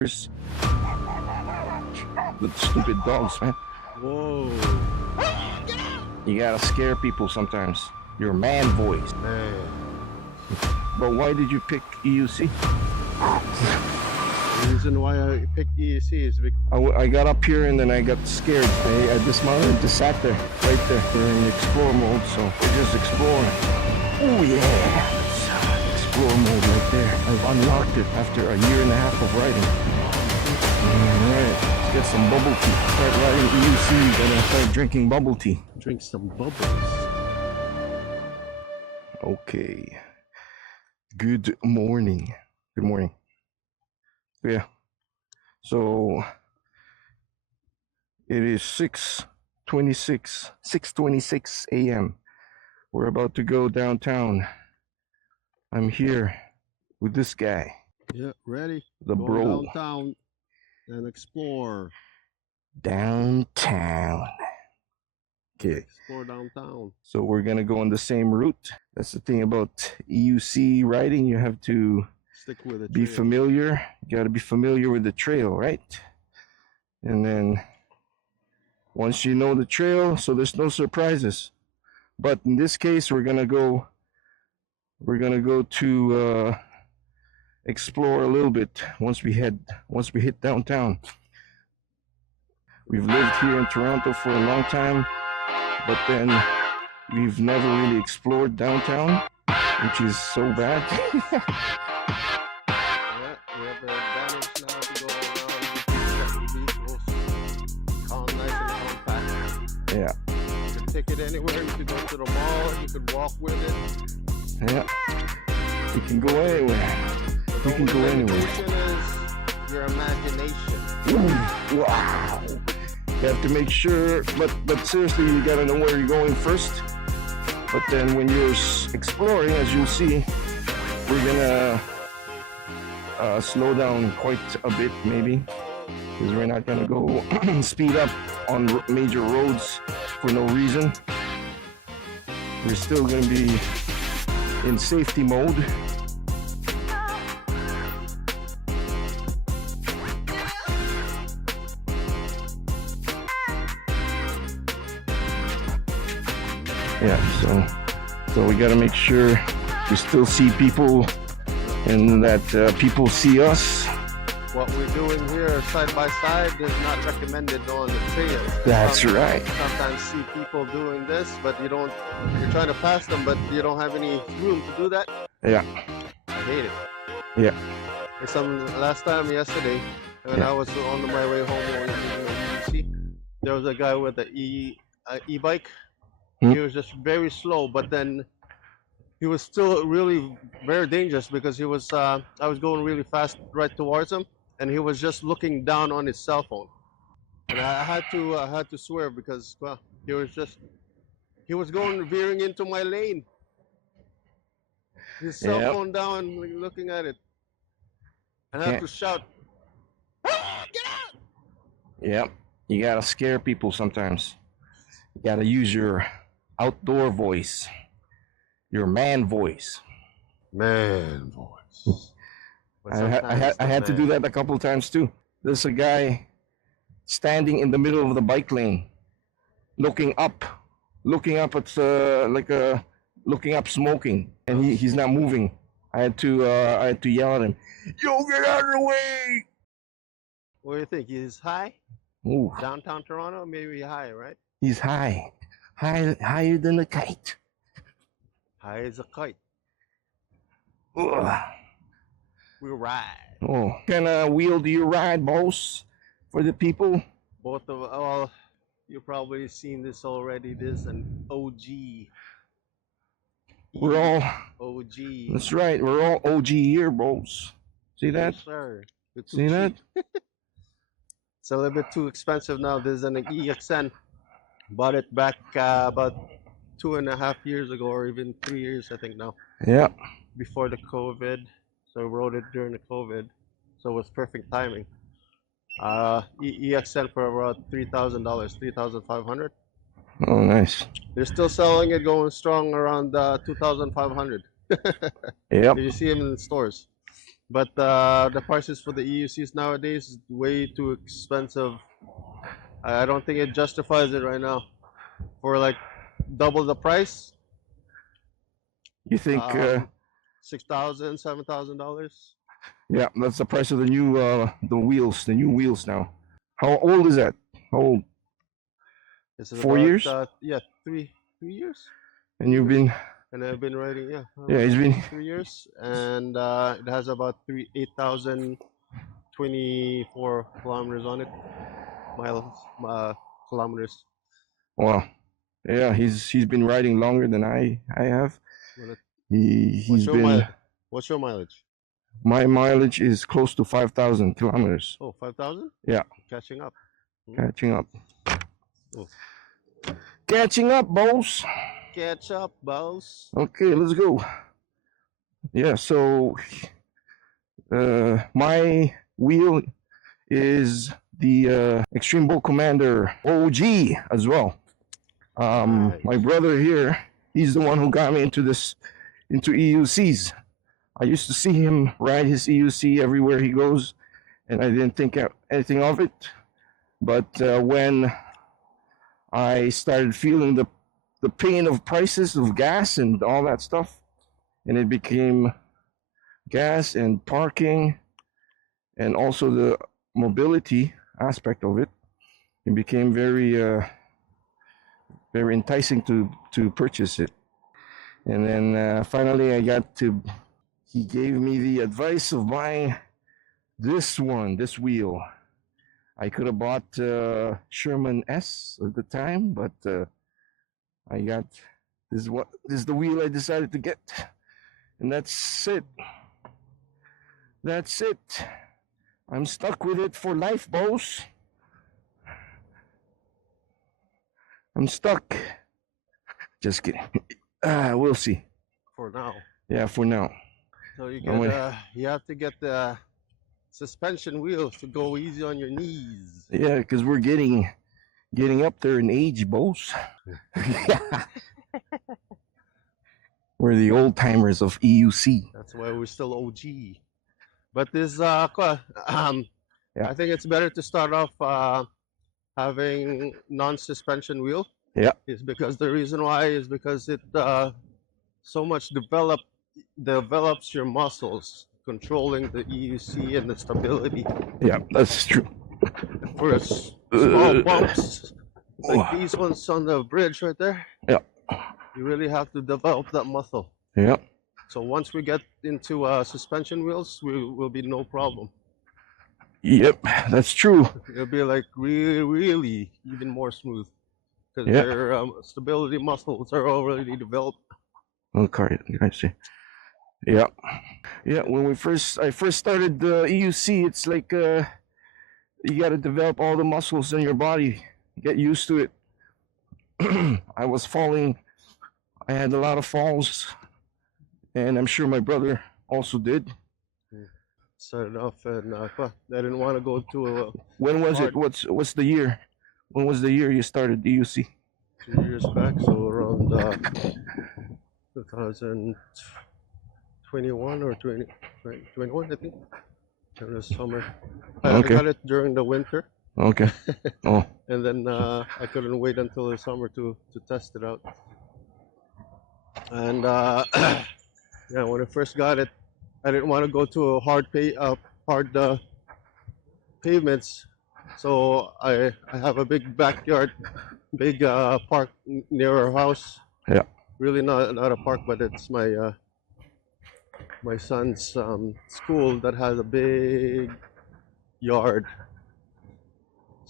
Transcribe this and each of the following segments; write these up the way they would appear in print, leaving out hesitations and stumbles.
With stupid dogs, man. Whoa. You gotta scare people sometimes. Your man voice. Man. But why did you pick EUC? The reason why I picked EUC is because I got up here and then I got scared. I dismounted and just sat there, right there. We're in explore mode, so we're just exploring. Oh yeah! It's explore mode right there. I've unlocked it after a year and a half of riding. Alright, let's get some bubble tea. Start riding EUCs and then start drinking bubble tea. drink some bubbles. Okay. Good morning. Good morning. Yeah. So it is 6:26 a.m. We're about to go downtown. I'm here with this guy. Yeah, ready? The Go bro. downtown and explore. Downtown. Okay. Explore downtown. So we're gonna go on the same route. That's the thing about EUC riding. You have to Stick with it. be familiar. You got to be familiar with the trail, right? And then once you know the trail, so there's no surprises. But in this case, we're gonna go to explore a little bit once we hit downtown. We've lived here in Toronto for a long time, but then we've never really explored downtown, which is so bad. Yeah, we have the advantage now to go around with vehicles. Calm, nice and compact. Yeah. You can take it anywhere. You can go to the mall. You can walk with it. Yeah. You can go anywhere. You can go anywhere. The is your imagination. Wow. You have to make sure, but seriously, you gotta know where you're going first. But then when you're exploring, as you'll see, we're gonna slow down quite a bit, maybe, because we're not gonna go speed up on major roads for no reason. We're still gonna be in safety mode. Yeah, so we gotta make sure we still see people and that people see us. What we're doing here side by side is not recommended on the trail. That's right. Sometimes see people doing this, but you're trying to pass them, but you don't have any room to do that. Yeah. I hate it. Yeah. Yesterday, when I was on my way home on EUC, there was a guy with an e-bike. He was just very slow, but then he was still really very dangerous because he was. I was going really fast right towards him, and he was just looking down on his cell phone. And I had to swerve because he was going veering into my lane. His cell phone down, looking at it, and I had to shout, "Ah, get out!" Yep. You gotta scare people sometimes. You gotta use your outdoor voice, your man voice. Man voice. I had to do that a couple of times too. There's a guy standing in the middle of the bike lane, looking up at looking up, smoking, and he's not moving. I had to yell at him, "Yo, get out of the way!" What do you think? He's high? Ooh. Downtown Toronto, maybe high, right? He's higher than a kite. High as a kite. Ugh. We ride. Oh, what kind of wheel do you ride, boss? For the people? You've probably seen this already. This is an OG. We're all OG. That's right. We're all OG here, boss. See that? Yes, sir. See that? It's a little bit too expensive now. This is an EXN. Bought it back about 2.5 years ago, or even 3 years, I think now. Yeah. Before the COVID, so I rode it during the COVID, so it was perfect timing. EXN for about $3,000, $3,500. Oh, nice. They're still selling it, going strong around $2,500. Yep. Did you see them in the stores? But the prices for the EUCs nowadays is way too expensive. I don't think it justifies it right now. For like double the price, You think? $6,000, $7,000. Yeah, that's the price of the new the new wheels now. How old is that? How old? This is 4 years? Yeah, 3 years. And you've been And I've been riding, yeah, yeah, it's been 3 years, and it has about 8,024 kilometers on it, miles, kilometers. wow. Yeah, he's been riding longer than I have. What it- He's What's your been What's your mileage? my mileage is close to 5,000 kilometers. Oh, 5,000? Yeah, Catching up. catching up. Oh. Catching up, boss. Catch up, boss. Okay, let's go. Yeah, so my wheel is the Extreme Bowl Commander OG as well. Nice. My brother here, he's the one who got me into EUCs. I used to see him ride his EUC everywhere he goes, and I didn't think anything of it. But when I started feeling the pain of prices of gas and all that stuff, and it became gas and parking and also the mobility aspect of it, it became very very enticing to purchase it. And then finally he gave me the advice of buying this wheel. I could have bought Sherman S at the time, but I got this is the wheel I decided to get. And that's it. That's it. I'm stuck with it for life, boss. I'm stuck. Just kidding. We'll see. For now. Yeah, for now. So Oh, you have to get the suspension wheels to go easy on your knees. Yeah, because we're getting up there in age, boss. We're the old timers of EUC. That's why we're still OG. But this Yeah. I think it's better to start off having non-suspension wheel. Yeah. Is because the reason why is because it so much develops your muscles controlling the EUC and the stability. Yeah, that's true. For small bumps like these ones on the bridge right there. Yeah. You really have to develop that muscle. Yeah. So once we get into suspension wheels, will be no problem. Yep, that's true. It'll be like really even more smooth because Yeah. their stability muscles are already developed. Okay, I see. Yeah. Yeah, when I first started the EUC, it's like you got to develop all the muscles in your body, get used to it. I was falling. I had a lot of falls, and I'm sure my brother also did. Started off and I didn't want to go to a When was hard- it? What's the year? When was the year you started EUC? 2 years back, so around 2021 or 2021, I think. During the summer. I got it during the winter. Okay. Oh. And then I couldn't wait until the summer to test it out. And yeah, when I first got it, I didn't want to go to a hard pavements. So I have a big backyard, big park near our house. Yeah. Really not a park, but it's my my son's school that has a big yard.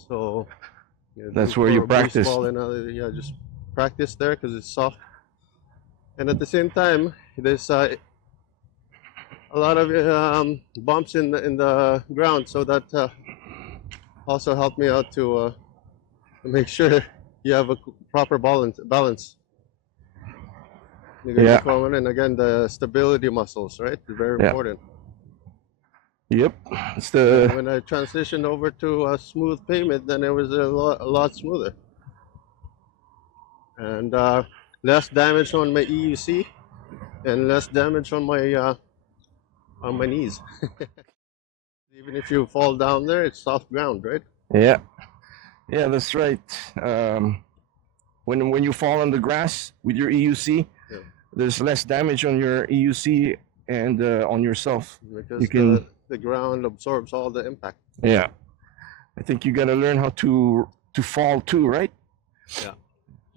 So That's where you practice. And yeah, just practice there because it's soft. And at the same time, there's a lot of bumps in the ground, so that also helped me out to make sure you have a proper balance. Yeah. And again, the stability muscles, right? Very important. Yep. It's the When I transitioned over to a smooth pavement, then it was a lot smoother. And less damage on my EUC and less damage on my on my knees. Even if you fall down there, it's soft ground, right? Yeah, yeah, that's right. When you fall on the grass with your EUC, Yeah. there's less damage on your EUC and on yourself. Because You can, the ground absorbs all the impact. yeah. I think you gotta learn how to fall too, right? Yeah.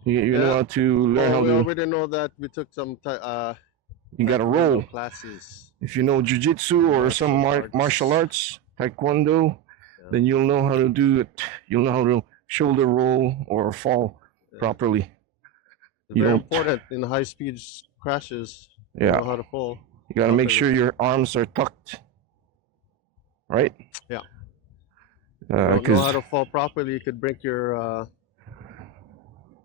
You know Yeah. how to learn how We to. already know that. We took some You gotta taekwondo roll. classes. If you know jujitsu or some martial arts, taekwondo, Yeah. then you'll know how to do it. You'll know how to shoulder roll or fall properly. It's You very don't- important in high-speed crashes. You Yeah, know how to fall. you gotta make properly. sure your arms are tucked, right? Yeah. If you don't know Because how to fall properly, you could break your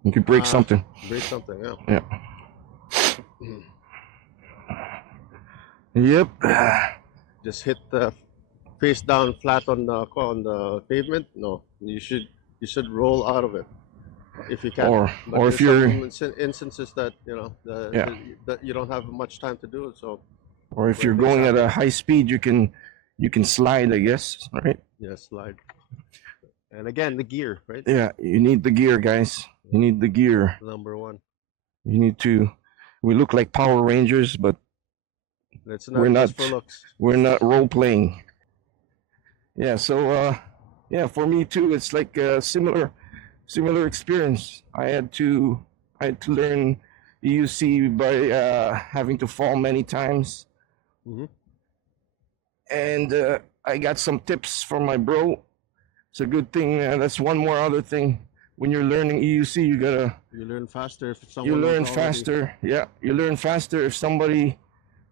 you could break something. break something. Yeah. Yeah. Yep. Just hit the face down flat on the pavement. No, you should roll out of it if you can. Or But if there's you're some instances that Yeah. that you don't have much time to do it. So or if when you're things going at happen. a high speed, you can slide, I guess, right? yeah, slide. And again, the gear, right? Yeah, you need the gear, guys. You need the gear. Number one. You need to. We look like Power Rangers, but It's We're not just not- for looks. we're not role playing. Yeah, so yeah, for me too, it's like a similar experience. I had to learn EUC by having to fall many times, Mhm. and I got some tips from my bro. It's a good thing. That's one more other thing. When you're learning EUC, you learn faster if someone you learn else already- faster. Yeah, you learn faster if somebody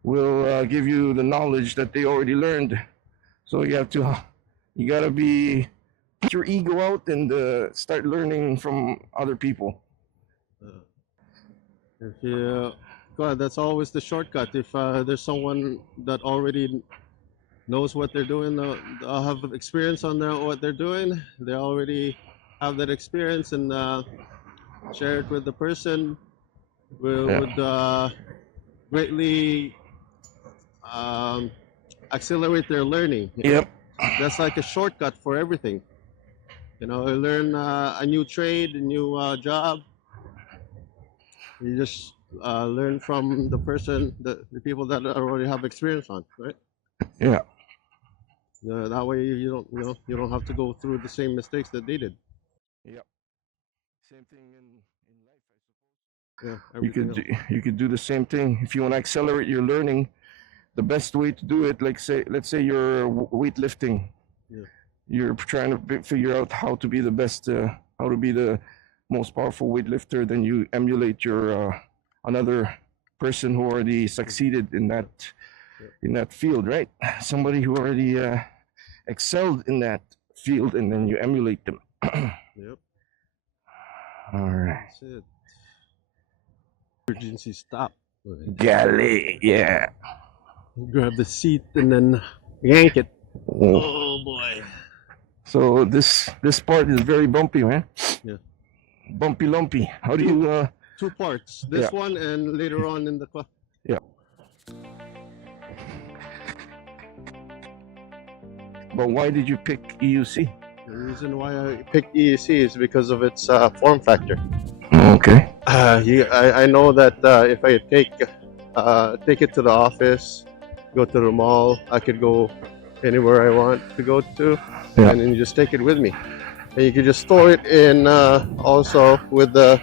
will give you the knowledge that they already learned. So you gotta put your ego out and start learning from other people. If you, God, that's always the shortcut. If there's someone that already knows what they're doing, have experience on what they're doing, they already have that experience, and share it with the person, would greatly accelerate their learning. Yep. That's like a shortcut for everything. You learn a new trade, a new job. You just learn from the person, the people that already have experience on, right? Yeah. That way you don't have to go through the same mistakes that they did. Yep. Same thing in life, I suppose. Yeah, You could do the same thing if you want to accelerate your learning. The best way to do it, let's say you're weightlifting. Yeah. You're trying to figure out how to be the best, how to be the most powerful weightlifter. Then you emulate your another person who already succeeded in that field, right? Somebody who already excelled in that field, and then you emulate them. Yep. All right. That's it. Emergency stop. Golly, yeah. Grab the seat and then yank it. Oh. Oh boy. So this part is very bumpy, man. Yeah. Bumpy lumpy. How do you? Two parts. This Yeah. one and later on in the class. Yeah. But why did you pick EUC? The reason why I picked EUC is because of its form factor. Okay. I know that if I take it to the office, go to the mall, I could go anywhere I want to go to, Yeah. and then you just take it with me. And you could just store it in also with the,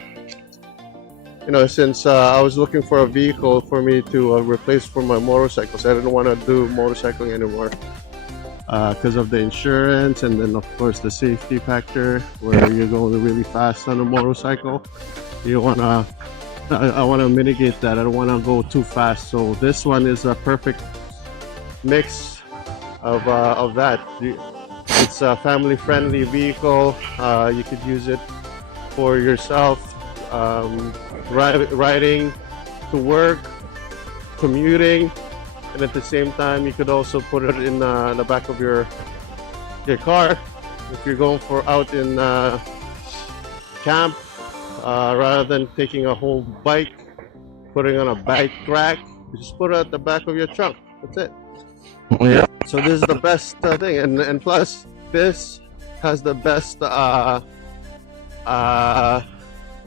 since I was looking for a vehicle for me to replace for my motorcycles. I didn't want to do motorcycling anymore because of the insurance, and then of course the safety factor where you're going really fast on a motorcycle. I want to mitigate that. I don't want to go too fast. So this one is a perfect mix of that. It's a family-friendly vehicle. You could use it for yourself, riding to work, commuting, and at the same time, you could also put it in the back of your car if you're going out in camp. Rather than taking a whole bike, putting on a bike rack, you just put it at the back of your trunk. That's it. Yeah. So this is the best thing, and plus this has the best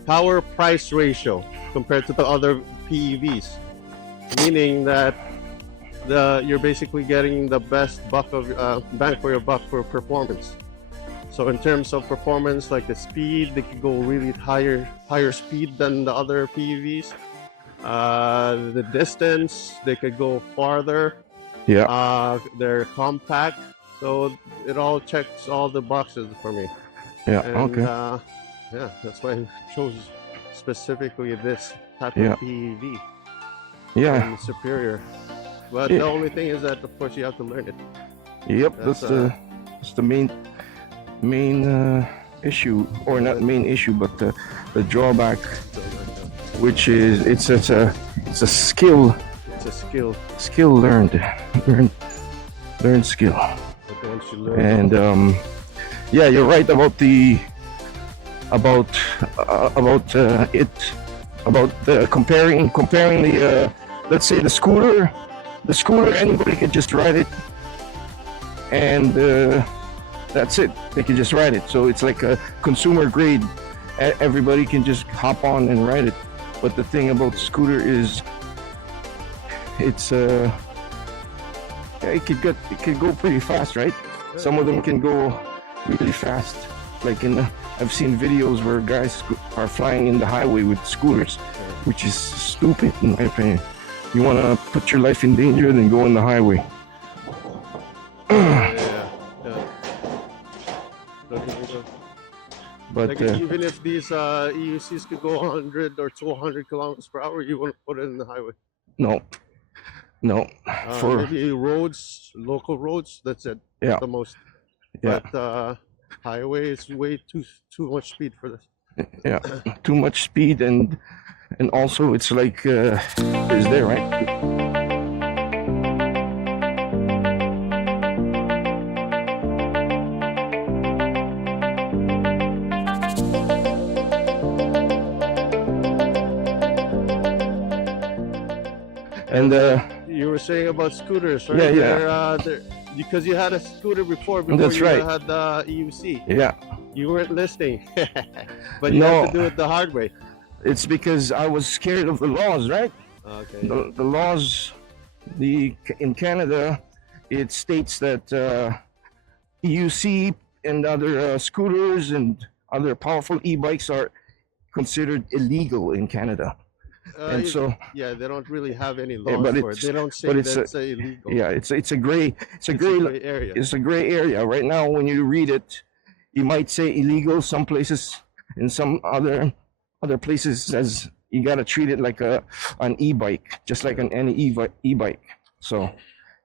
power price ratio compared to the other PEVs, meaning that you're basically getting the best bang for your buck for performance. So in terms of performance, like the speed, they can go really higher speed than the other PEVs. The distance, they could go farther. Yeah. They're compact, so it all checks all the boxes for me. Yeah. And Okay. yeah, that's why I chose specifically this type Yeah. of PEV Yeah. and superior. But Yeah. the only thing is that, of course, you have to learn it. Yep. That's, That's the main issue, or not main issue, but the drawback, which is it's a skill. It's a skill. Learned skill. But once you learn And yeah, you're right about comparing the let's say the scooter. Anybody could just ride it, and that's it. They can just ride it. So it's like a consumer grade. Everybody can just hop on and ride it. But the thing about the scooter is, it's it could go pretty fast, right? Some of them can go really fast. Like I've seen videos where guys are flying in the highway with scooters, which is stupid in my opinion. You want to put your life in danger, then go on the highway. But like even if these EUCs could go 100 or 200 kilometers per hour, you wouldn't put it in the highway. No. For maybe roads, local roads. That's it. Yeah. The most. Yeah. But highway is way too much speed for this. Yeah. Too much speed, and also it's like is there, right? And you were saying about scooters, right? Yeah. They're, because you had a scooter before That's you right. had the EUC. Yeah. You weren't listening, but you No. have to do it the hard way. It's because I was scared of the laws, right? Okay. The laws, in Canada, it states that EUC and other scooters and other powerful e-bikes are considered illegal in Canada. And so yeah, they don't really have any laws but for it. They don't say that it's illegal. yeah, it's a gray area. It's a gray area right now. When you read it, you might say illegal some places, and some other places as you got to treat it like an e-bike, just like any e-bike. So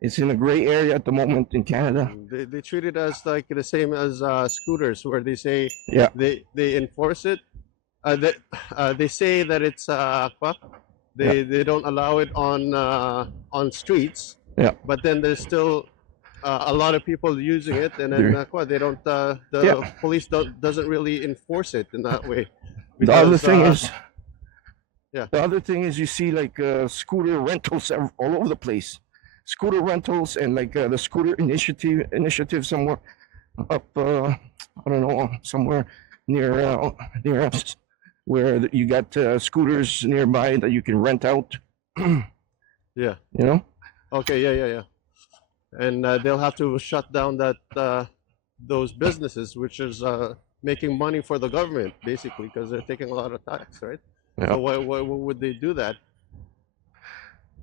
it's in a gray area at the moment in Canada. They treat it as like the same as scooters, where they say Yeah. they enforce it. They say that it's they don't allow it on streets. Yeah. But then there's still a lot of people using it, and then they don't. The police doesn't really enforce it in that way. The other thing is, yeah. The other thing is, you see like scooter rentals all over the place. Scooter rentals and like the scooter initiative somewhere up, I don't know, somewhere near us, where you got scooters nearby that you can rent out. Yeah. You know. Okay. Yeah. And they'll have to shut down those businesses, which is making money for the government, basically, because they're taking a lot of tax, right? Yeah. So why would they do that?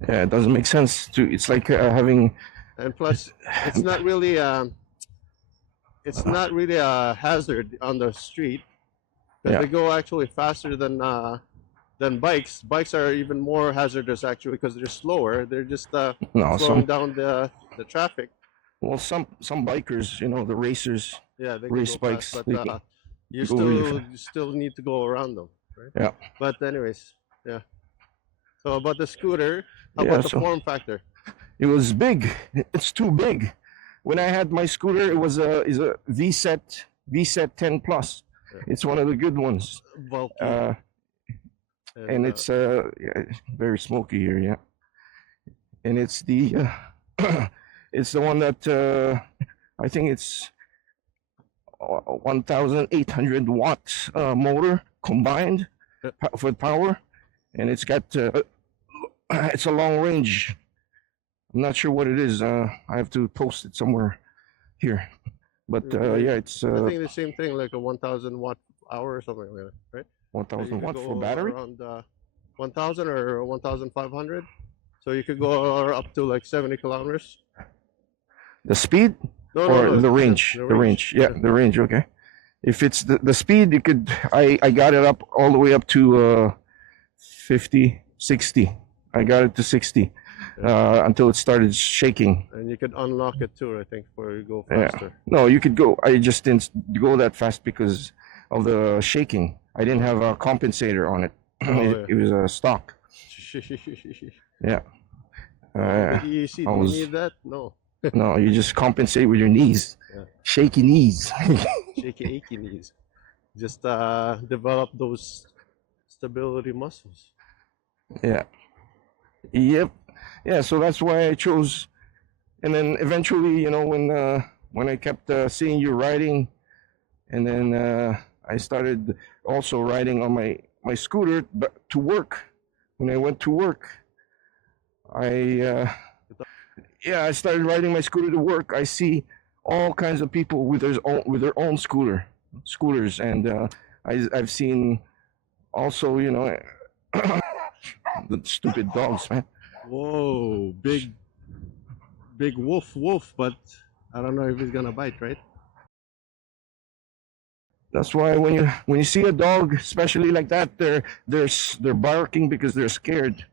Yeah, it doesn't make sense to. It's like having. And plus, it's not really a hazard on the street, because they go actually faster than bikes. Bikes are even more hazardous actually, because they're slower. They're just slowing down the traffic. Well, some bikers, the racers. Yeah, they race go bikes. fast, but you still need to go around them, right? Yeah. But anyways, yeah. So about the scooter, how about the form factor? It was big. It's too big. When I had my scooter, it was a VSET 10 Plus. Yeah. It's one of the good ones. Bulky. And it's very smoky here, yeah. And it's the It's the one that I think it's 1,800 watts motor combined for power, and it's got it's a long range. I'm not sure what it is. I have to post it somewhere here, but yeah, it's I think the same thing, like a 1,000 watt hour or something like that, right? 1,000 watts for battery. Around 1,000 or 1,500. So you could go up to like 70 kilometers. The speed or the range? The range. Yeah, the range. Okay. If it's the speed, you could. I got it up all the way up to 50, 60. I got it to 60 until it started shaking. And you could unlock it too, I think, for you go faster. Yeah. No, you could go. I just didn't go that fast because of the shaking. I didn't have a compensator on it. It was a stock. Yeah. The EUC, do you need that? No. No, you just compensate with your knees. Yeah. Shaky knees. Shaky, achy knees. Just develop those stability muscles. Yeah. Yep. Yeah, so that's why I chose. And then eventually, you know, when I kept seeing you riding, and then I started also riding on my scooter to work. When I went to work, I started riding my scooter to work. I see all kinds of people with their own scooters, and I've seen also, you know, the stupid dogs, man. Whoa, big wolf, but I don't know if he's gonna bite, right? That's why when you see a dog, especially like that, they're barking because they're scared.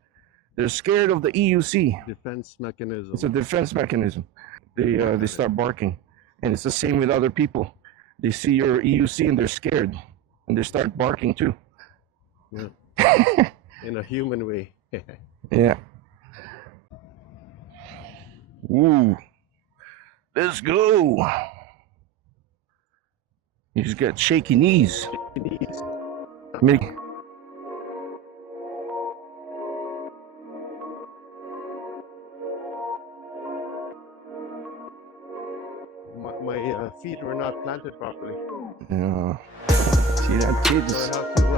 They're scared of the EUC. Defense mechanism. It's a defense mechanism. They start barking, and it's the same with other people. They see your EUC and they're scared, and they start barking too. Yeah. In a human way. Yeah. Ooh. Let's go. You just got shaky knees. Make my feet were not planted properly. Yeah. See that, kids? So I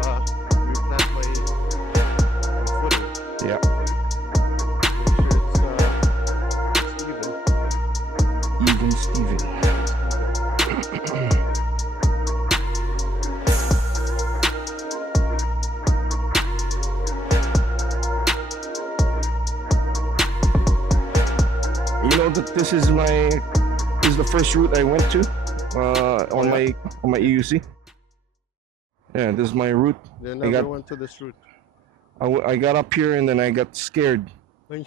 have to replant my footing. Yeah. Make sure it's even. Even Steven. You know that this is the first route I went to on my EUC. Yeah, this is my route. They never went to this route. I got up here and then I got scared. You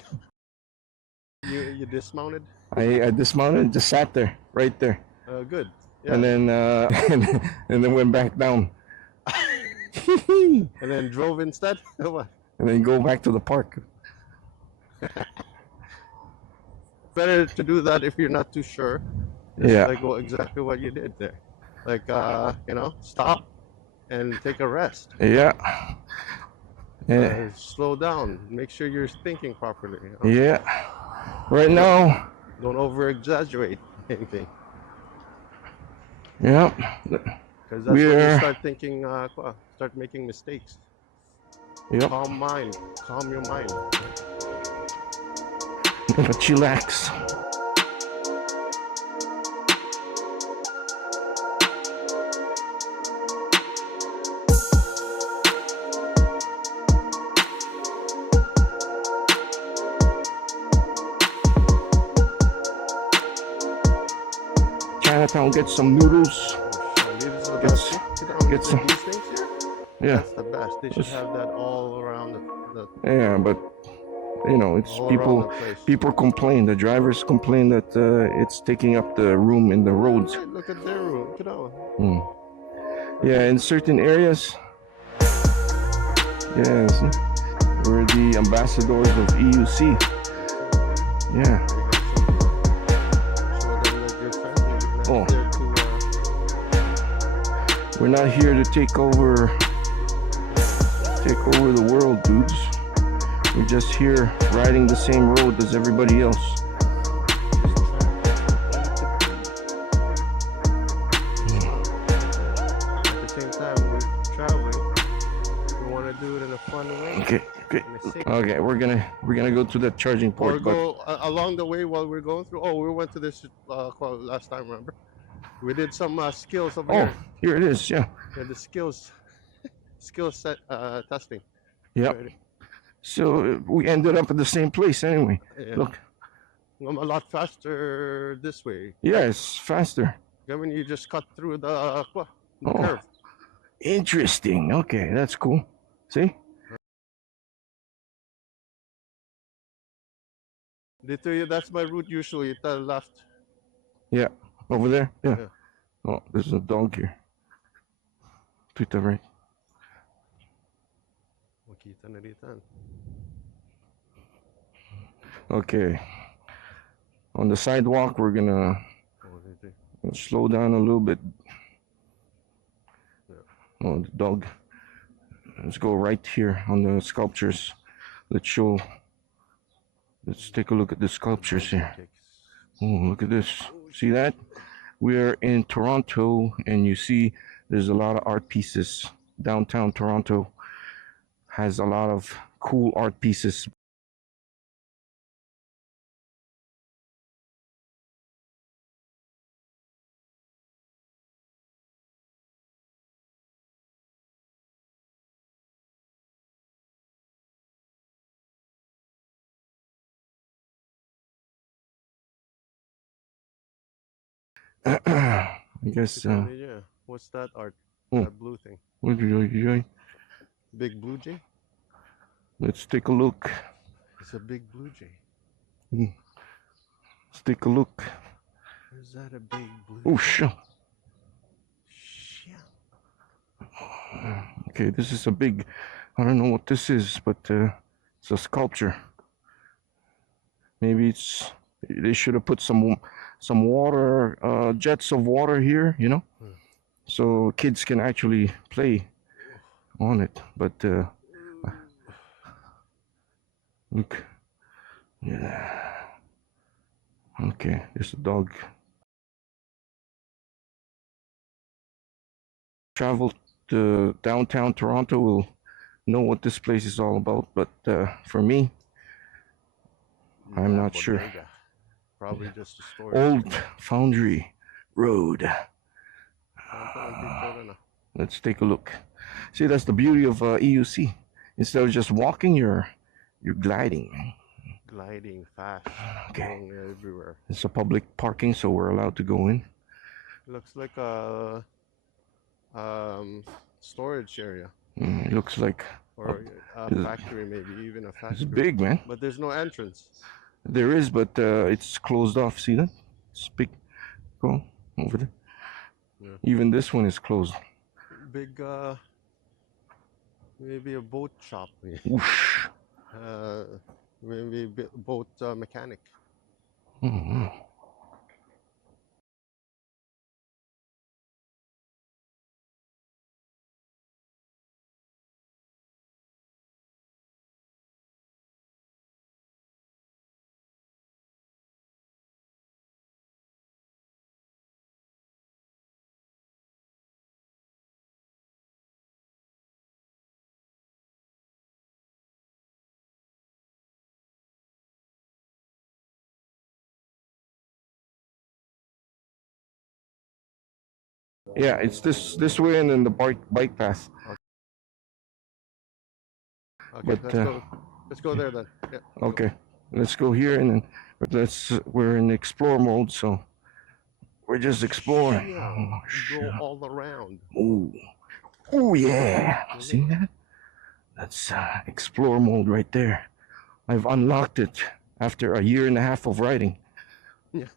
dismounted? I dismounted and just sat there, right there. Good. Yeah. And then and then went back down. And then drove instead? What? And then go back to the park. Better to do that if you're not too sure. Yeah. Like exactly what you did there. Like you know, stop and take a rest. Yeah. Yeah. Slow down. Make sure you're thinking properly. You know? Yeah. Right now. Don't over exaggerate anything. Yeah. Because that's when you start thinking, start making mistakes. Yep. Calm mind. Calm your mind. Chillax. Chinatown, get some noodles. Get some. These things here? Yeah. That's the best. They should have that all around the Yeah, but you know, it's people complain. The drivers complain that it's taking up the room in the roads. Right, look at their room. Look at that one. Yeah, in certain areas. Yes, we're the ambassadors of EUC. Yeah. Oh. We're not here to take over the world, dudes. We're just here riding the same road as everybody else. Just same time we're traveling, we want to do it in a fun way. Okay, okay, in a safe okay. We're gonna go to that charging Or port, but go along the way while we're going through. Oh, we went to this last time, remember? We did some skills over oh, here. here it is. Yeah, Yeah, the skill set testing. yeah. Right. So we ended up at the same place anyway. Yeah. Look, I'm a lot faster this way. yeah, it's faster. I mean, you just cut through the Oh. curve. Interesting. Okay, that's cool. See? That's my route usually. To the left. Yeah, over there. Yeah. Yeah. Oh, there's a dog here. To the right. Makita na dito. Okay. On the sidewalk, we're gonna slow down a little bit. Yeah. Oh, the dog. Let's go right here on the sculptures. Let's take a look at the sculptures here. Oh, look at this. See that? We're in Toronto, and you see there's a lot of art pieces. Downtown Toronto has a lot of cool art pieces. I guess. Yeah. What's that art? Oh. That blue thing. Big blue jay? Let's take a look. It's a big blue jay. Let's take a look. Is that a big blue? Oh, shit. Shit. Okay, this is a big. I don't know what this is, but it's a sculpture. Maybe they should have put some water, jets of water here, you know, so kids can actually play on it. But look, yeah. Okay, there's a dog. Travel to downtown Toronto will know what this place is all about, but for me, I'm not sure. Probably just a story. Old Foundry Road. Let's take a look. See, that's the beauty of EUC. Instead of just walking, you're gliding, man. Gliding fast. Okay. Going everywhere. It's a public parking, so we're allowed to go in. Looks like a storage area. It looks like. Or a factory, maybe even a factory. It's big, man. But there's no entrance. There is, but it's closed off. See that? It's big. Go over there. Yeah. Even this one is closed. Big, maybe a boat shop. Whoosh. Maybe a boat mechanic. Mm-hmm. Yeah, it's this way and then the bike path. Okay, but, let's go there then. Yeah. Okay, let's go here and then we're in explore mode, so we're just exploring. Go all around. Oh yeah! See that? That's explore mode right there. I've unlocked it after a year and a half of riding. Yeah.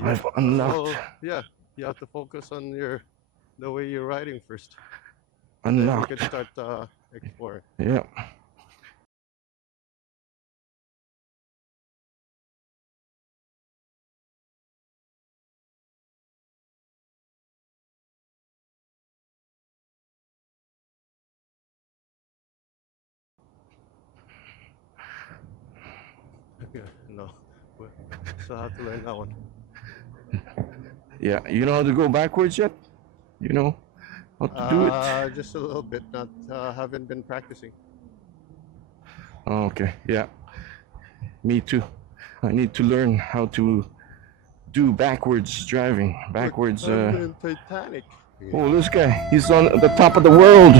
I've unlocked. So, yeah. You have to focus on the way you're riding first. Unlocked. Then you can start exploring. Yeah. No. So I have to learn that one. Yeah, you know how to go backwards yet? You know? How to do it? Just a little bit. Not haven't been practicing. Oh, okay, yeah. Me too. I need to learn how to do backwards driving. Backwards. I'm in Titanic. Oh, this guy. He's on the top of the world.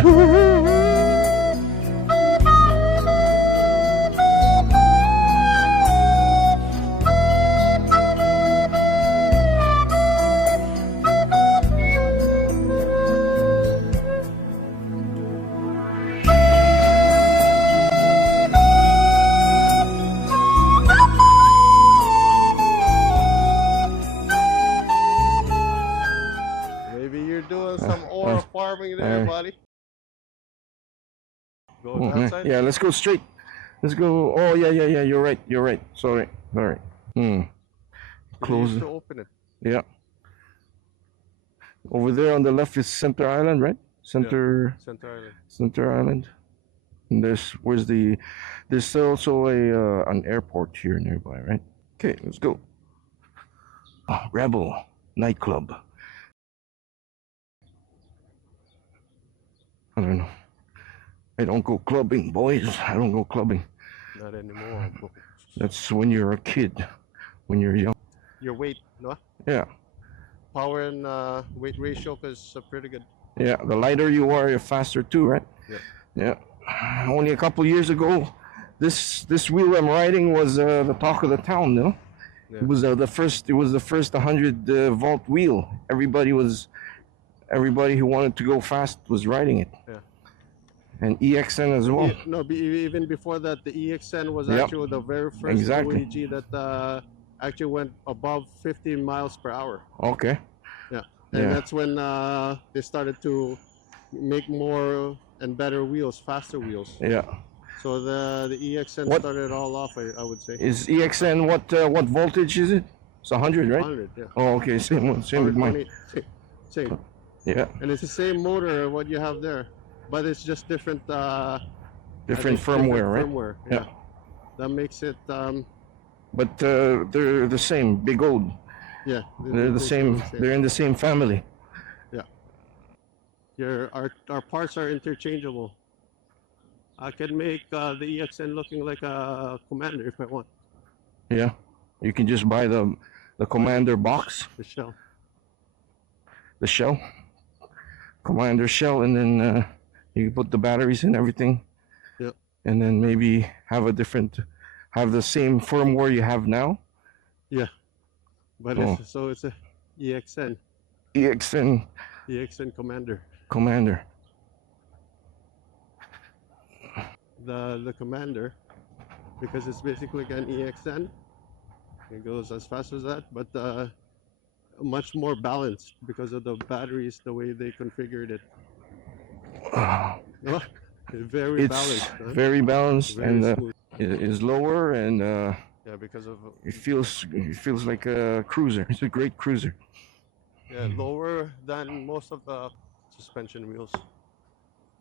Maybe you're doing some ore farming there, buddy. Go that side. Yeah, let's go straight. Let's go. Oh, yeah. You're right. Sorry. Close You it. to open it. Yeah. Over there on the left is Center Island, right? Center Island. Center Island. And there's also an airport here nearby, right? Okay, let's go. Rebel nightclub. I don't know. I don't go clubbing, boys. I don't go clubbing. Not anymore. That's when you're a kid, when you're young. Your weight, no? Yeah. Power and weight ratio is pretty good. Yeah, the lighter you are, you're faster too, right? Yeah. Only a couple years ago, this wheel I'm riding was the talk of the town, no? Yeah. It was the first 100 volt wheel. Everybody who wanted to go fast was riding it. Yeah. And EXN as well. Even before that, the EXN was Yep. actually the very first Exactly. OEG that actually went above 50 miles per hour. Okay. Yeah. And Yeah. that's when they started to make more and better wheels, faster wheels. Yeah. So the EXN What- started it all off, I would say. Is EXN what voltage is it? It's 100, right? 100, yeah. Oh, okay. Same with mine. 120, same. Yeah. And it's the same motor what you have there, but it's just different. Different firmware, right? Firmware, Yeah. That makes it. But they're the same. Big old. Yeah. They're the same. They're in the same family. Our parts are interchangeable. I can make the EXN looking like a Commander if I want. Yeah. You can just buy the Commander box, The shell. the shell, Commander shell, and then you can put the batteries and everything. Yep. And then maybe have the same firmware you have now. Yeah. But Oh. it's a EXN. EXN EXN Commander. Commander. The Commander, because it's basically like an EXN. It goes as fast as that, but much more balanced because of the batteries, the way they configured it. Oh, very It's balanced. Huh? very balanced, Very and smooth. it is lower, and Yeah, because of it feels like a cruiser. It's a great cruiser. lower than most of the suspension wheels.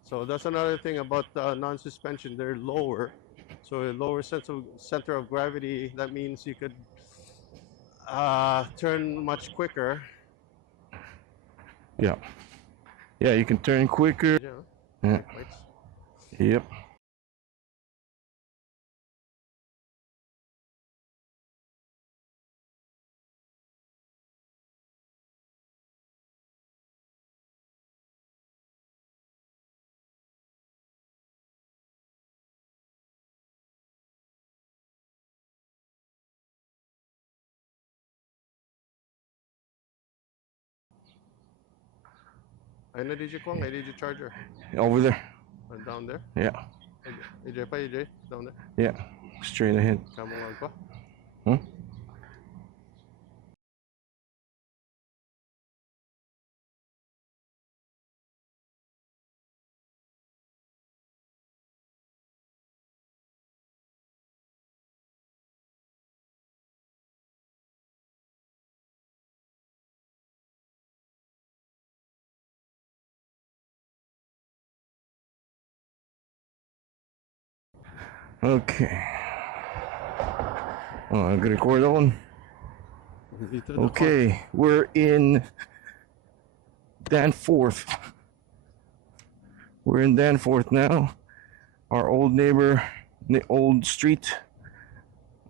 So that's another thing about non-suspension. They're lower, so a lower center of gravity. That means you could turn much quicker. Yeah. Yeah, you can turn quicker. Yeah. Lights. Yep. Ayun na DJ Kwang, ay DJ Charger. Over there. And down there. Yeah. AJ pa, AJ, down there. Yeah. Straight ahead. Kamong pa. Hmm? Okay. Oh, I'm gonna record that one. Dito na Okay, we're in Danforth We're in Danforth now. Our old neighbor, old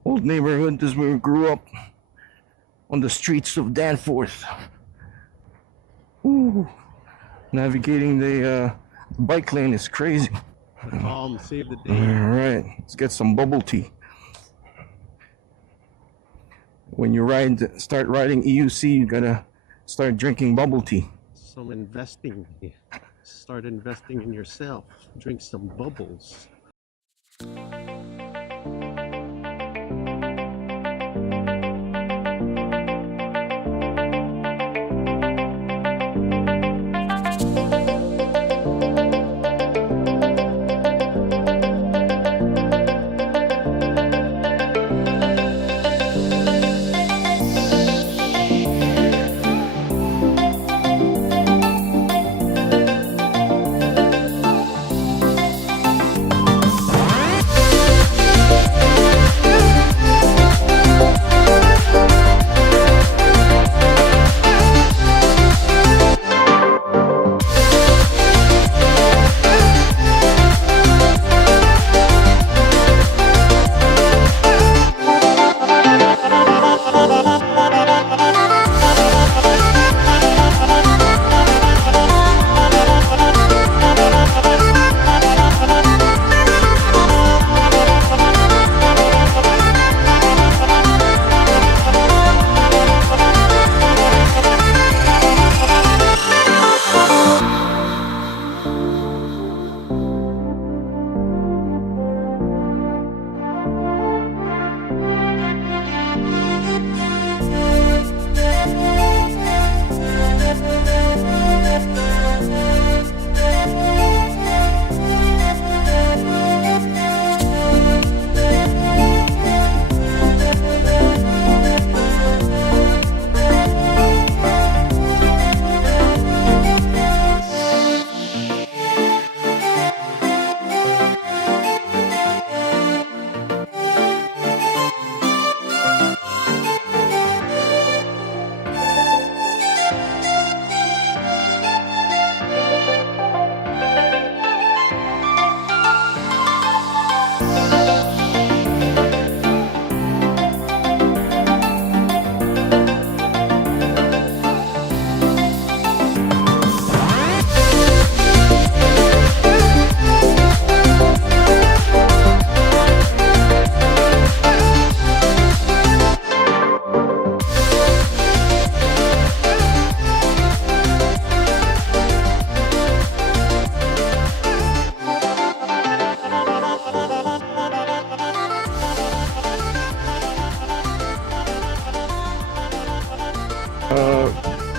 neighborhood as we grew up on the streets of Danforth. Ooh. Navigating the bike lane is crazy. Save the day. All right, let's get some bubble tea. When you start riding EUC, you gotta start drinking bubble tea. Some investing. Start investing in yourself. Drink some bubbles.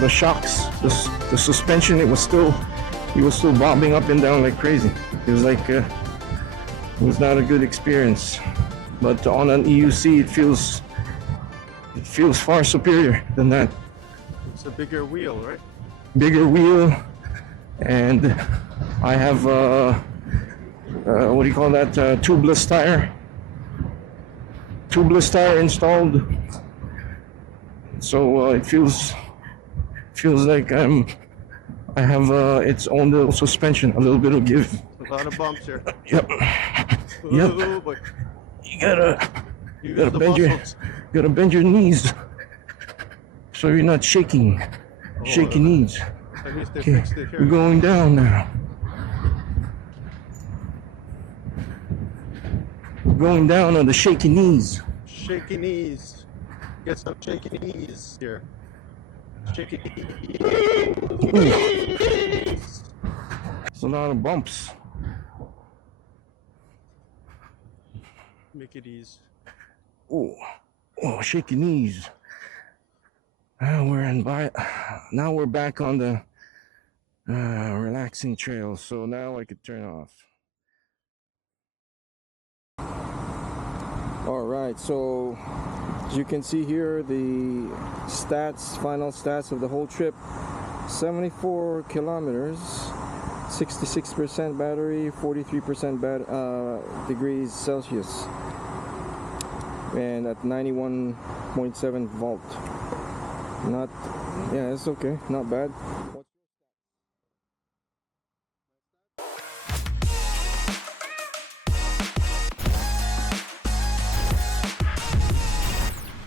The shocks, the suspension, he was still bobbing up and down like crazy. It was like it was not a good experience. But on an EUC, it feels far superior than that. It's a bigger wheel, right? Bigger wheel, and I have what do you call that? Tubeless tire. Tubeless tire installed, so it feels like I have its own little suspension, a little bit of give. A lot of bumps here. Yep. Yep. Ooh, boy. You gotta muscles. bend your knees so you're not shaking. Shaky knees. At least they Okay, fixed it we're here. going down now. We're going down on the shaky knees. Shaky knees. Get some shaky knees here. Shaky knees. It's a lot of bumps. Make it easy. Oh, shaky knees. Now we're back on the relaxing trail, so now I could turn off. All right, so as you can see here, the final stats of the whole trip: 74 kilometers, 66% battery, 43% degrees Celsius, and at 91.7 volt. It's okay, not bad.